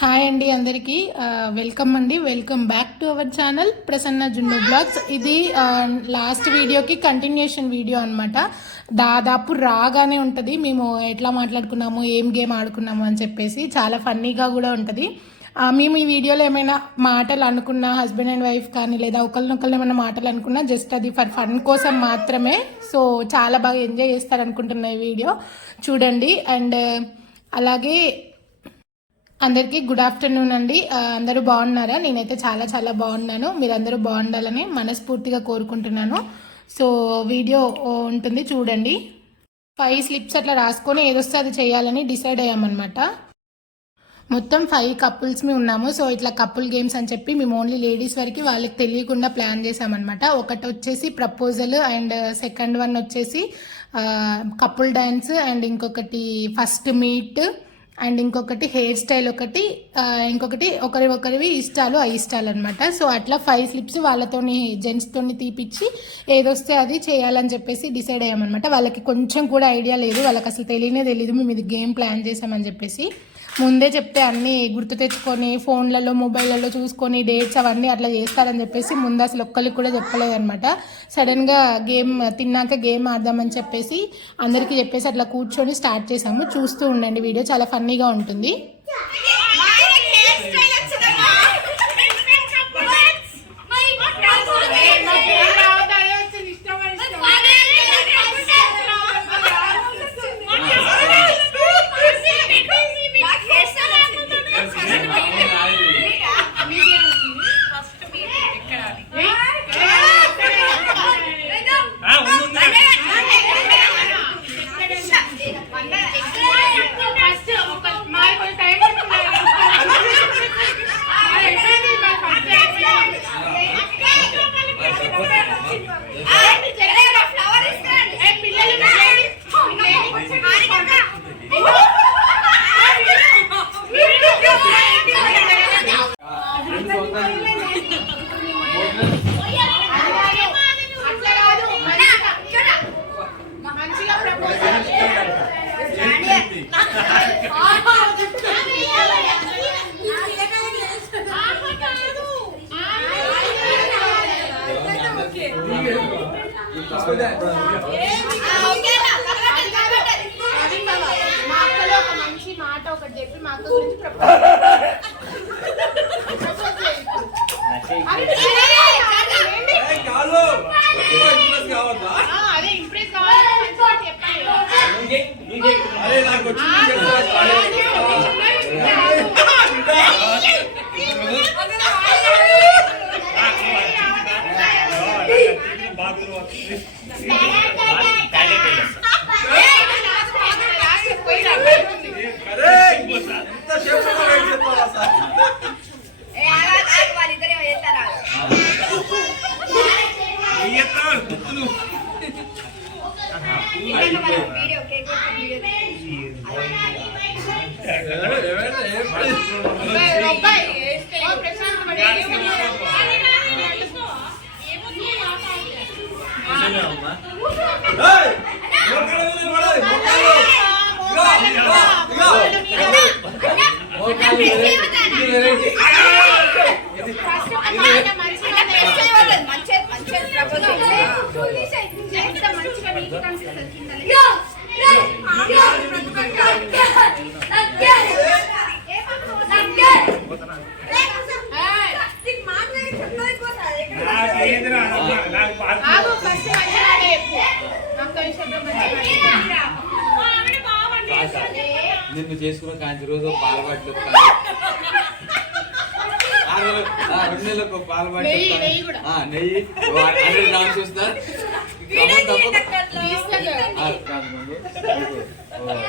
Hi అండి అందరికీ welcome back to our channel Prasanna జున్ను బ్లాగ్స్. ఇది లాస్ట్ వీడియోకి కంటిన్యూషన్ వీడియో అనమాట. దాదాపు రాగానే ఉంటుంది మేము ఎట్లా మాట్లాడుకున్నాము, ఏం గేమ్ ఆడుకున్నాము అని చెప్పేసి. చాలా ఫన్నీగా కూడా ఉంటుంది. మేము ఈ వీడియోలో ఏమైనా మాటలు అనుకున్నా, హస్బెండ్ అండ్ వైఫ్ కానీ లేదా ఒకరినొకరు ఏమైనా మాటలు అనుకున్నా జస్ట్ అది ఫర్ ఫన్ కోసం మాత్రమే. సో చాలా బాగా ఎంజాయ్ చేస్తారనుకుంటున్నా ఈ వీడియో చూడండి. అండ్ అలాగే అందరికీ గుడ్ ఆఫ్టర్నూన్ అండి. అందరూ బాగున్నారా? నేనైతే చాలా చాలా బాగున్నాను. మీరందరూ బాగుండాలని మనస్ఫూర్తిగా కోరుకుంటున్నాను. సో వీడియో ఉంటుంది చూడండి. 5 స్లిప్స్ అట్లా రాసుకొని ఏదొస్తే అది చేయాలని డిసైడ్ అయ్యామన్నమాట. మొత్తం 5 కపుల్స్మి ఉన్నాము. సో ఇట్లా కపుల్ గేమ్స్ అని చెప్పి మేము ఓన్లీ లేడీస్ వరకు వాళ్ళకి తెలియకుండా ప్లాన్ చేసామన్నమాట. ఒకటి వచ్చేసి ప్రపోజల్ అండ్ సెకండ్ వన్ వచ్చేసి కపుల్ డ్యాన్స్ అండ్ ఇంకొకటి ఫస్ట్ మీట్ అండ్ ఇంకొకటి హెయిర్ స్టైల్, ఇంకొకటి ఒకరివి ఇష్టాలు అయిష్టాలు అనమాట. సో అట్లా 5 స్లిప్స్ వాళ్ళతోని జెంట్స్తోని తీపిచ్చి ఏదొస్తే అది చేయాలని చెప్పేసి డిసైడ్ అయ్యామన్నమాట. వాళ్ళకి కొంచెం కూడా ఐడియా లేదు, వాళ్ళకి అసలు తెలియదు మేము ఇది గేమ్ ప్లాన్ చేసామని చెప్పేసి. ముందే చెప్తే అన్నీ గుర్తు తెచ్చుకొని ఫోన్లలో మొబైల్లలో చూసుకొని డేట్స్ అవన్నీ అట్లా చేస్తారని చెప్పేసి ముందు అసలు ఒక్కరికి కూడా చెప్పలేదన్నమాట. సడన్గా గేమ్ తిన్నాక గేమ్ ఆడదామని చెప్పేసి అందరికీ చెప్పేసి అట్లా కూర్చొని స్టార్ట్ చేసాము. చూస్తూ ఉండండి, వీడియో చాలా ఫన్నీగా ఉంటుంది. మా అక్కలో ఒక మంచి మాట ఒకటి చెప్పి మా అక్క గురించి అదే ఇంప్రెస్ కావాలి చెప్పాలి. నిన్ను చేసుకున్న కాంచి రోజు పాల బాటిల్ 2 నెలలకు పాల బాటిల్ నెయ్యి డాన్స్ చూస్తా.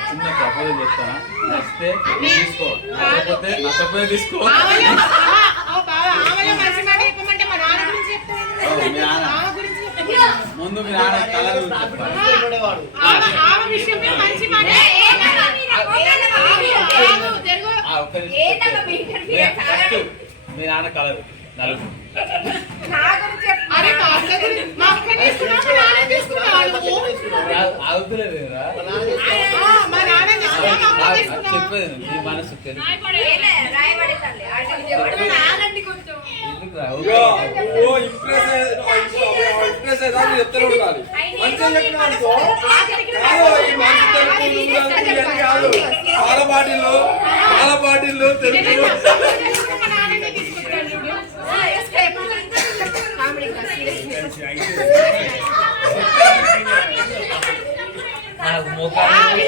చిన్న ప్రపోజల్ చెప్తానా, నచ్చితే తీసుకో, నచ్చకపోతే తీసుకో. ముందు మీ నాన్న కలర్ మీ నాన్న కలర్ నలుగు. చెప్పేది నీ మనసు ఎందుకు రా? ఇగో, ఓ ఇంప్రెస్ అయ్యేదా చెప్తాను ఉండాలి. మంచిగా చెప్పినా అనుకో, కాదు, ఈ మంచి తెలుగు ఇవన్నీ కాదు. పాల బాటిల్లు తెలుగు నాకు మోకాలు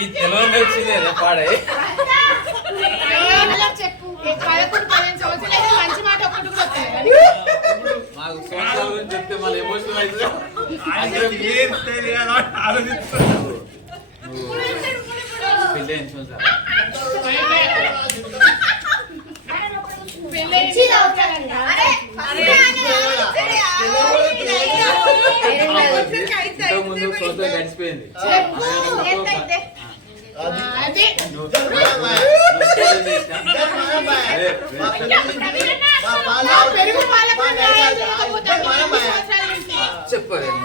ఈ తెలవంగా వచ్చింది అదే పాడే మాకు సంవత్సరాల గురించి చెప్తే మళ్ళీ ఎమోషనల్ అవుతుంది. పెళ్ళి ఎన్ని సంవత్సరాలు? ఇంతకు ముందు సంవత్సరం గడిచిపోయింది. చెప్పలేదు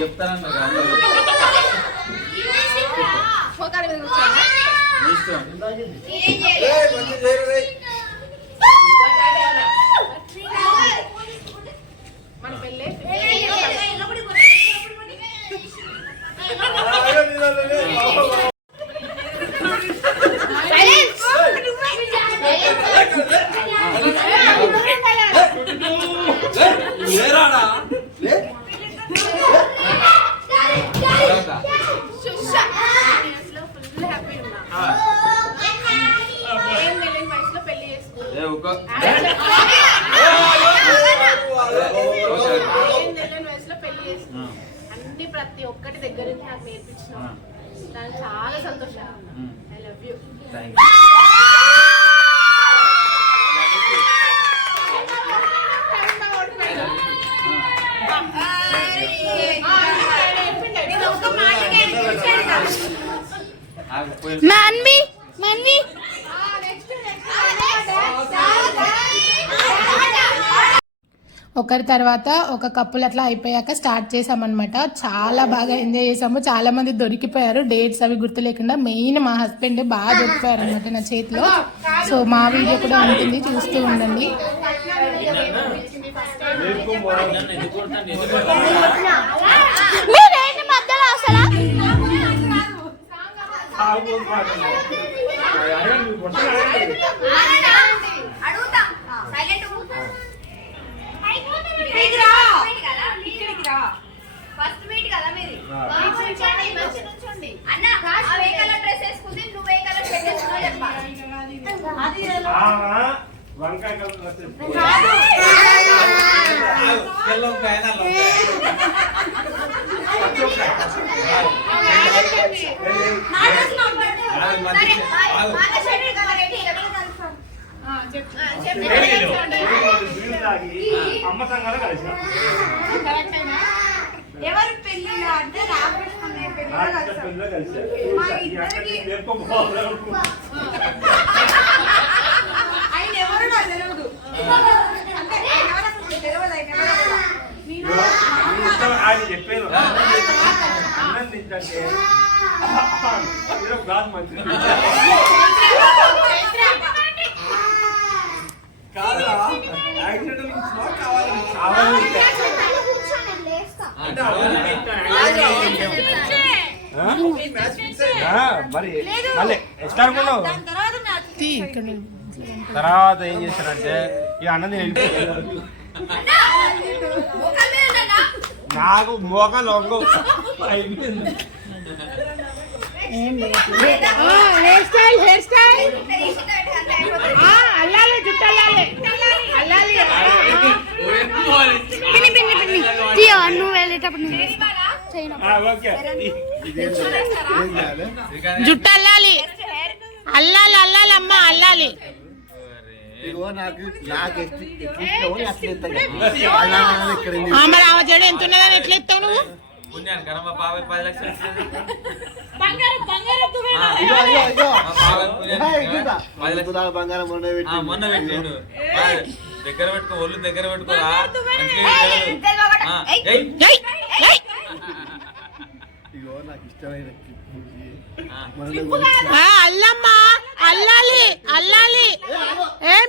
చెప్తానన్నా అన్ని ప్రతి ఒక్కటి దగ్గర నుంచి నాకు నేర్పించిన దానికి చాలా సంతోషం. I love you. ఒకరి తర్వాత ఒక కప్పులు అట్లా అయిపోయాక స్టార్ట్ చేసామన్నమాట. చాలా బాగా ఎంజాయ్ చేసాము. చాలా మంది దొరికిపోయారు, డేట్స్ అవి గుర్తు లేకుండా. మెయిన్ మా హస్బెండ్ బాగా దొరికిపోయారు అనమాట నా చేతిలో. సో మా వీడియో కూడా ఉంటుంది, చూస్తూ ఉండండి. ఫస్ట్ మీట్ కదా మీది. అన్న ఏ కలర్ డ్రెస్ వేసుకుంది, నువ్వు ఏ కలర్ డ్రెస్ వేసుకున్నావు చెప్పాలి. వంకాయ కలర్ అమ్మ సంఘాలు కలిసి ఎవరు పెళ్లి అంటే ఆయన ఎవరు నాకు తెలియదు. ఆయన చెప్పాను ఆనందించంటే కాదు మంచిది కాదా యాక్సిడెంట్ కావాలి మరి మళ్ళీ ఎట్లా అనుకున్నావు? తర్వాత ఏం చేశారంటే ఇక అన్నది నాకు మోకాలు హెయిర్ స్టైల్ అల్లాలి జుట్టు అల్లాలి నువ్వు వెళ్ళేటప్పుడు జుట్టు అల్లాలి అమ్మ అల్లాలి మరి ఆమె జడ ఎంత ఉన్నదని ఎట్లా ఎత్తావు నువ్వు పుణ్యానికి మా బాబాయ్ 10 లక్షలు ఇచ్చింది. మొన్న పెట్టిండు దగ్గర పెట్టుకో ఒళ్ళు దగ్గర పెట్టుకోరా అల్లమ్మా అల్లాలి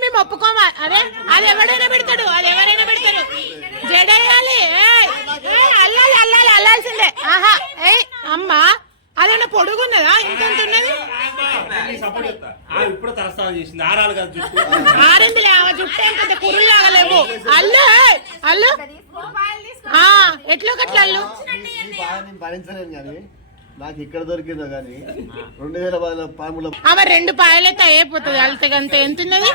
మేము ఒప్పుకోమా అరే అది ఎవరైనా పెడతాడు జడేయాలి అల్లాల్సిందే ఆహా అమ్మా అదేనా పొడుగున్నదా ఇంత ఉన్నది ఇప్పుడు తలస్నానం చేసింది ఆరాలు కాదు జుట్టు ఆరిందిలే ఆమె జుట్టు ఏంటంటే కురులు లాగలేవు అల్లు ఎట్లో కట్ల అల్లు భరించలేను కానీ నాకు ఇక్కడ దొరికిందో కానీ 2013లో ఆమె 2 పాయలైతే అయిపోతుంది అల్తగంతే ఎంత ఉన్నది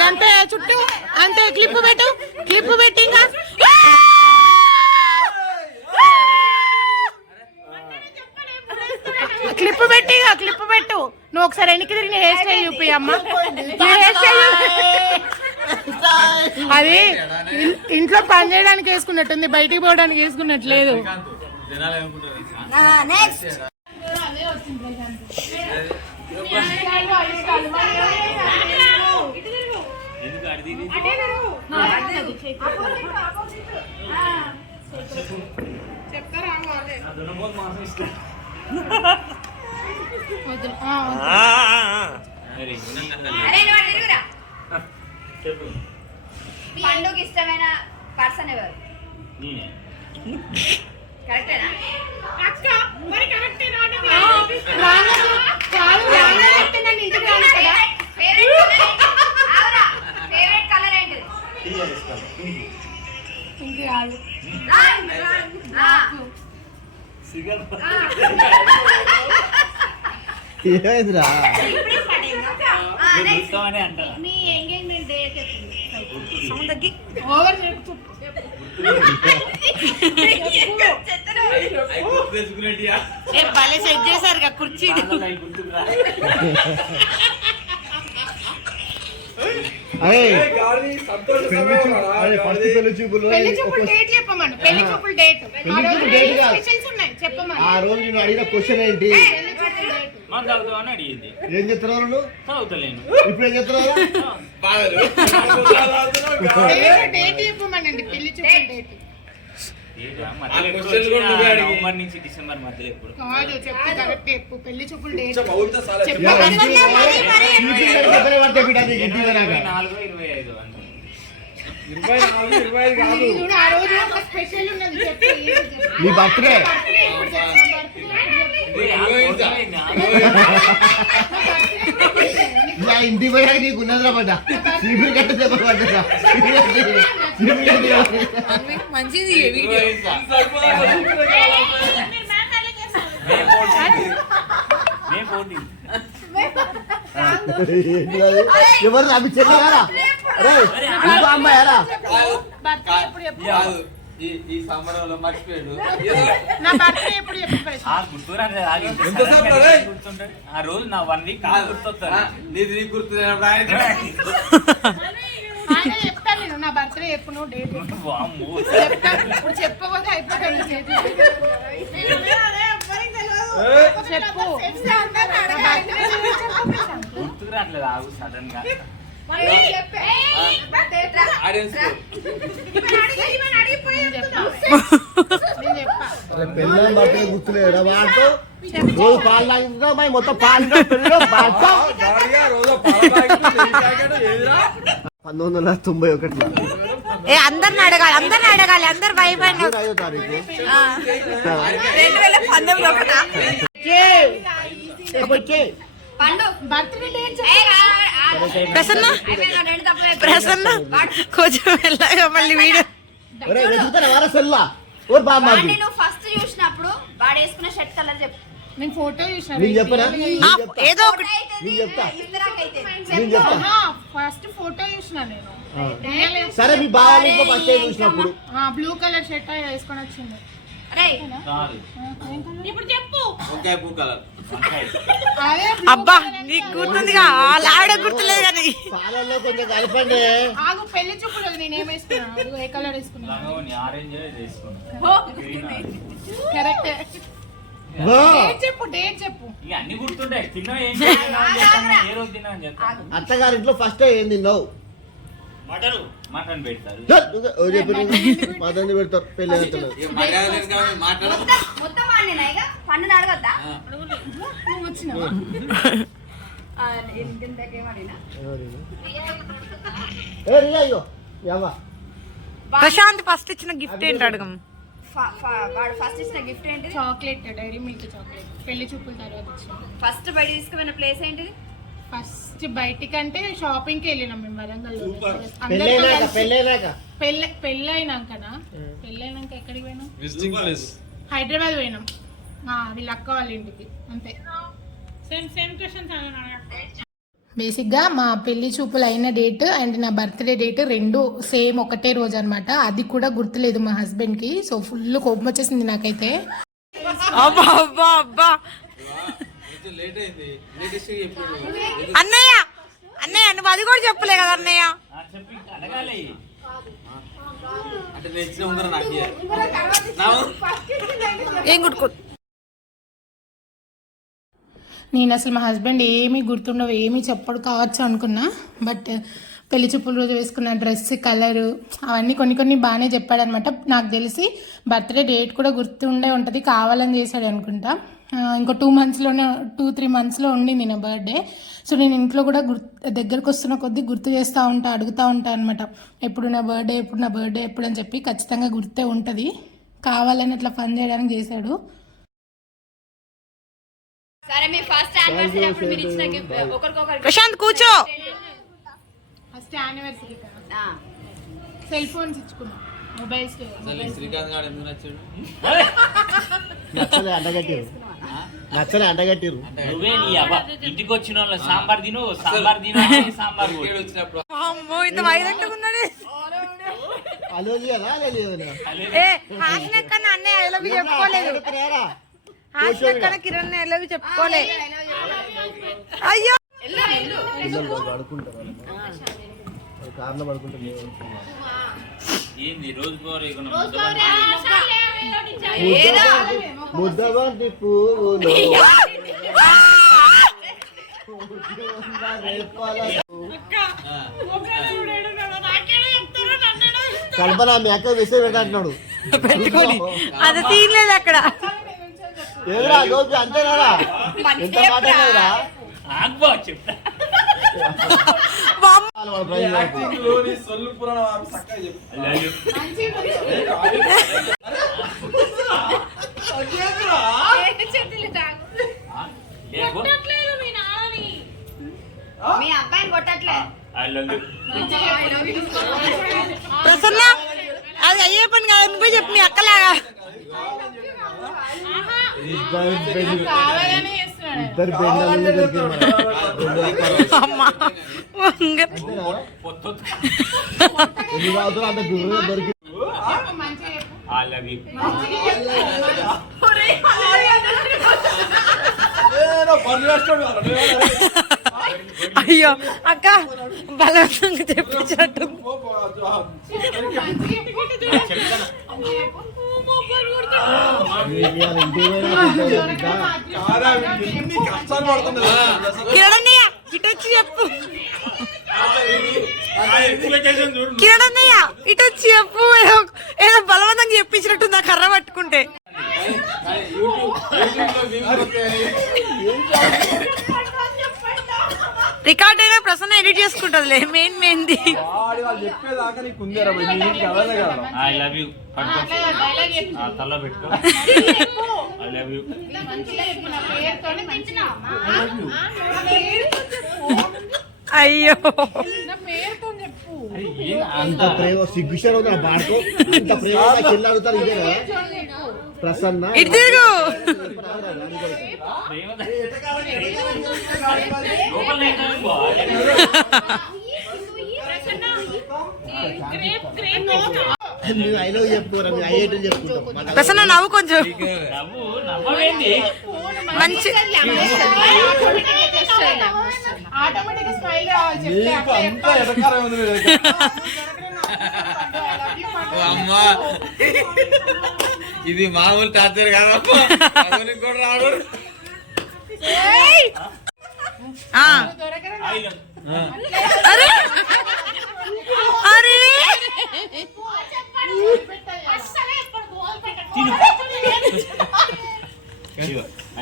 గంతే చుట్టూ అంతే క్లిప్ పెట్టి ఇంకా క్లిప్ పెట్టు నువ్వు ఒకసారి వెనక్కి తిరిగి హెయిర్ స్టైల్ చూపి అమ్మా హెయిర్ స్టైల్ అది ఇంట్లో పని చేయడానికి వేసుకున్నట్టుంది బయటికి పోవడానికి వేసుకున్నట్లేదు జనాలు ఏమనుకుంటారు ఎందుకు అడిగి పండుగ ఇష్టమైన పర్సన్ ఎవరు కరెక్టేనా ఫేవరెట్ కలర్ ఏంటిది ఏమైందిరా మీ ఎంగేజ్మెంట్ డేట్ ఓవర్ భలే సెట్ చేశారు కుర్చీ పెళ్లి చూపులు డేట్ చెప్పమను పెళ్లి చూపులు డేట్ చెప్పమను ఆ రోజు నేను అడిగిన క్వశ్చన్ ఏంటి అడిగింది ఏం చెప్తున్నావు నువ్వు చదువుతలేను ఇప్పుడు ఏం చెప్తున్నావు డేట్ చెప్పమనండి పెళ్లి చూపులు డేట్ నవంబర్ నుంచి డిసెంబర్ మధ్యలో ఎప్పుడు కాదు చెప్పు కరెక్ట్ చెప్పు పెళ్లి చూపులు డేట్ ఆ రోజు ఒక స్పెషల్ ఉన్నది చెప్పు నీ బర్త్డే ఇంటి పోయాక నీకు ఉన్నదిరా పడ్డా స్లీపర్ కట్ట దెబ్బ పడ్డా మంచిది ఎవరు అవి చెప్పారా అరే ఇంకో అమ్మాయారా ఈ సంబరంలో మర్చిపోయాడు నా బర్త్డే ఎప్పుడు గుర్తుంటది ఆ రోజు నా 1 వీక్ గుర్తొస్తాను నీకు గుర్తున్నప్పుడు ఆయన ఆయన చెప్తాను నేను నా బర్త్డే ఎప్పుడు డేట్ చెప్తాను ఇప్పుడు చెప్పకపోతే అయిపోతాను చెప్పు గుర్తుకు రావట్లేదు ఆగు సడన్ గా పెళ్ళం బర్త్డే గుర్తులేదా వాటితో రోజు పాలు తాగుతున్నావు మరి మొత్తం పాలు 1991 అందరిని అడగాలి అందరు భయపడిన 5వ తారీఖు 2019 పండు బర్త్డే డేట్ ప్రసన్న కొంచెం వెళ్ళగా మళ్ళీ వీడియో వెతుకుతారా వారా సెల్లా ఓ బామ్మ నువ్వు ఫస్ట్ చూసినప్పుడు నేను ఫోటో చూసిన నేను చెప్పనా ఏదో ఒకటి నేను చెప్తా నేను చెప్తా ఫస్ట్ ఫోటో చూసిన నేను ఆ. సరే మీ బావ ఇంకో ఫస్ట్ టైం చూసినప్పుడు బ్లూ కలర్ షర్ట్ వేసుకొని వచ్చింది కాదు. ఇప్పుడు చెప్పు వంకాయ పూ కలర్ అదే అబ్బా నీకు గుర్తుందిగా ఆవిడ గుర్తులేదు కానీ పాలల్లో కొంచెం కలపండి ఆగు పెళ్లి చూపులు నేను ఏం వేసుకున్నాను అదిగో ఏ కలర్ వేసుకున్నాను లంగావోని ఆరెంజ్ వేసుకున్నా కరెక్ట్ ఓ, డేట్ చెప్పు ఇక అన్ని గుర్తుంటాయి. తిన్నా ఏం తిన్నా అని చెప్తాను, ఏ రోజు తిన్నా అని చెప్తాను. అత్తగారింట్లో ఫస్ట్ ఏం తిన్నావు మటన్ పెడతారు. మదన్ పెడతారు పెళ్లి అవుతున్నారు ఇక మర్యాద లేదు కాబట్టి మాట్లాడదు. మొత్తం వాడినేనా ఇక పన్ను అడగద్దా నువ్వు వచ్చినావా ఇంతకేమడినా ఏ రియా అయ్యో యావా ప్రశాంత్ ఫస్ట్ ఇచ్చిన గిఫ్ట్ ఏంటి అడగం వాడు ఫస్ట్ ఇచ్చిన గిఫ్ట్ ఏంటిది చాక్లెట్ డైరీ మిల్క్ చాక్లెట్ పెళ్లి చూపుల తర్వాత వచ్చింది ఫస్ట్ బయట తీసుకున్న ప్లేస్ ఏంటిది ఫస్ట్ బయటికంటే షాపింగ్ కి వెళ్ళినాం మేము వరంగల్ పెళ్ళైనాక పెళ్ళైనాకనా పెళ్ళైనాక ఎక్కడికి పోయినాం విజిటింగ్ ప్లేస్ హైదరాబాద్ పోయినాం వీళ్ళ అక్క వాళ్ళ ఇంటికి అంతే బేసిక్గా మా పెళ్లి చూపులు అయిన డేట్ అండ్ నా బర్త్డే డేట్ రెండు సేమ్ ఒకటే రోజు అనమాట. అది కూడా గుర్తులేదు మా హస్బెండ్కి. సో ఫుల్ కోపం వచ్చేసింది నాకైతే. అబ్బా అబ్బా అబ్బా లేట్ అయింది. లేటెస్ట్ చెప్పాడు. అన్నయ్య అన్నయ్య నువ్వు అది కూడా చెప్పలే కదా అన్నయ్య. చెప్పి అడగాలి. అంటే నేను ఇచ్చిన ఉందరా నాకు ఏం గుర్తుకో నేను అసలు మా హస్బెండ్ ఏమీ గుర్తుండవు, ఏమీ చెప్పడు కావచ్చు అనుకున్నా. బట్ పెళ్లి చూపుల రోజు వేసుకున్న డ్రెస్ కలరు అవన్నీ కొన్ని బాగానే చెప్పాడనమాట. నాకు తెలిసి బర్త్డే డేట్ కూడా గుర్తుండే ఉంటుంది, కావాలని చేశాడు అనుకుంటా. ఇంకో 2-3 మంత్స్లో ఉండింది నా బర్త్డే. సో నేను ఇంట్లో కూడా దగ్గరకు వస్తున్న కొద్దీ గుర్తు చేస్తూ ఉంటా, అడుగుతూ ఉంటా అనమాట. ఎప్పుడు నా బర్త్డే ఎప్పుడు అని చెప్పి ఖచ్చితంగా గుర్తే ఉంటుంది. కావాలని అట్లా ఫన్ చేయడానికి చేశాడు. సరే మీ ఫస్ట్ యానివర్సరీ అప్పుడు మీరు ఇచ్చిన గిఫ్ట్ ఒకరికొకరు ప్రశాంత్ కూర్చో. ఫస్ట్ యానివర్సరీ సెల్ ఫోన్స్ ఇచ్చుకున్నాం, మొబైల్స్. అసలు శ్రీకాంత్ గారు ఎందుకు నచ్చాడు? నచ్చలే అంటగట్టిరు. నువ్వే నీ అవ్వ ఇంటికి వచ్చిన వాళ్ళు సాంబార్ తిను సాంబార్ ఇక్కడ వచ్చినప్పుడు తిను. ఇంత వైలెంట్ ఉన్నది. ఏ హాస్న కన్నా అన్నయ్య ఐ లవ్ యూ చెప్పుకోలేదు. హాస్న కన్నా కిరణ్ ఐ లవ్ యూ చెప్పుకోలే. అయ్యో కార్లో పడుకుంటారు. ఏంది రోజు పోరే ముద్దబంతి పువ్వులు కల్పన మీ అక్క విషయం పెట్టంటున్నాడు పెట్టుకొని అది తీయలేదు అక్కడ. ఏరా గోపి అంతేనా? ఎంత మాట లేదురా? ఆగ్బా చెప్తా. సొల్లు పురాణం ఆమె చక్కగా చెప్పు. మీ అబ్బాయిని కొట్టట్లే ప్రసన్న అది అయ్యే పని కాదు, నువ్వే చెప్పు మీ అక్కలాగా. కావాలని చేస్తున్నాడు. ఇద్దరు బెండలు దొరికింది. అమ్మా ఎన్ని రావుతారు అంత గుర్రం దొరికి. మంచిగా చెప్పు. I love you. అయ్యో అక్క బలవంతంగా చెప్పించినట్టు. కిరణయ్య ఇటు వచ్చి చెప్పు. కిరణయ్య ఇటు వచ్చి చెప్పు. ఏదో బలవంతంగా చెప్పించినట్టు నా కర్ర పట్టుకుంటే. రికార్డ్ అయినా ప్రసన్న ఎడిట్ చేసుకుంటదిలే. మెయిన్ది చెప్పేదాకా నీకు ఉందేరా అవలే కదా. I love you. డైలాగ్ చెప్పు. తల పెట్టుకో. I love you. మంచిగా చెప్పు. నా పేరుతోనే మంచిగా. అయ్యో నా పేరుతో చెప్పు. అంత ప్రేమ సిగ్గుశారు బాడుకో. ఇంత ప్రేమ చెల్లి అడుగుతారు ఇదేనా? ప్రసన్న ఇటు తిరుగు లోపల ఏంటో బా. నువ్వు ఐ లవ్ చెప్పుకోరా మీ ఐఐటీ చెప్పుకుంటాం ప్రసన్న నవ్వు కొంచెం నవ్వు నవ్వేంది మంచి ఆటోమేటిక్ స్మైల్ రావాలి చెప్తే నీకు అంతా ఎటకారం ఉంది నీ దగ్గర. అమ్మా ఇది మామూలు టార్చర్ కాదమ్మా అతనికి కూడా రాడు ఆ. ఆయిల్ అరే అరే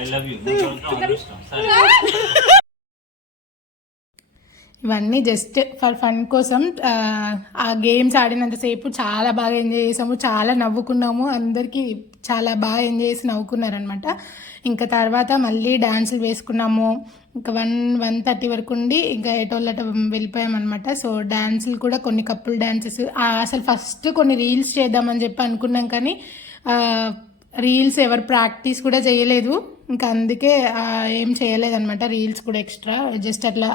ఐ లవ్ యూ అదృష్టం సరే ఇవన్నీ జస్ట్ ఫర్ ఫన్ కోసం ఆ గేమ్స్ ఆడినంతసేపు చాలా బాగా ఎంజాయ్ చేసాము, చాలా నవ్వుకున్నాము, అందరికీ చాలా బాగా ఎంజాయ్ చేసి నవ్వుకున్నారనమాట. ఇంకా తర్వాత మళ్ళీ డాన్సులు వేసుకున్నాము. ఇంకా 1:30 వరకు ఉండి ఇంకా ఎటోళ్ళట వెళ్ళిపోయామన్నమాట. సో డాన్సులు కూడా కొన్ని కపుల్ డాన్సెస్, అసలు ఫస్ట్ కొన్ని రీల్స్ చేద్దామని చెప్పి అనుకున్నాం కానీ రీల్స్ ఎవరు ప్రాక్టీస్ కూడా చేయలేదు. ఇంకా అందుకే ఏం చేయలేదన్నమాట రీల్స్ కూడా ఎక్స్ట్రా, జస్ట్ అట్లా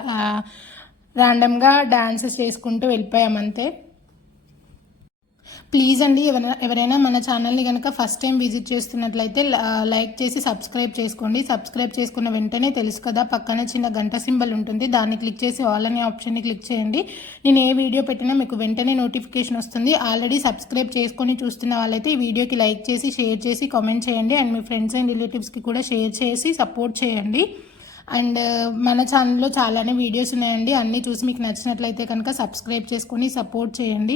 ర్యాండమ్గా డాన్సెస్ చేసుకుంటూ వెళ్ళిపోయామంతే. ప్లీజ్ అండి ఎవరైనా మన ఛానల్ని కనుక ఫస్ట్ టైం విజిట్ చేస్తున్నట్లయితే లైక్ చేసి సబ్స్క్రైబ్ చేసుకోండి. సబ్స్క్రైబ్ చేసుకున్న వెంటనే తెలుసు కదా పక్కన చిన్న గంట సింబల్ ఉంటుంది, దాన్ని క్లిక్ చేసి ఆల్ అనే ఆప్షన్ని క్లిక్ చేయండి. నేను ఏ వీడియో పెట్టినా మీకు వెంటనే నోటిఫికేషన్ వస్తుంది. ఆల్రెడీ సబ్స్క్రైబ్ చేసుకొని చూస్తున్న వాళ్ళైతే ఈ వీడియోకి లైక్ చేసి షేర్ చేసి కామెంట్ చేయండి. అండ్ మీ ఫ్రెండ్స్ అండ్ రిలేటివ్స్కి కూడా షేర్ చేసి సపోర్ట్ చేయండి. అండ్ మన ఛానల్లో చాలానే వీడియోస్ ఉన్నాయండి, అన్నీ చూసి మీకు నచ్చినట్లయితే కనుక సబ్స్క్రైబ్ చేసుకొని సపోర్ట్ చేయండి.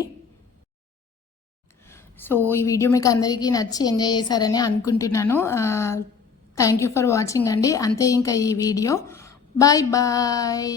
సో ఈ వీడియో మీకు అందరికీ నచ్చి ఎంజాయ్ చేశారని అనుకుంటున్నాను. థ్యాంక్ యూ ఫర్ వాచింగ్ అండి. అంతే ఇంకా ఈ వీడియో. Bye bye.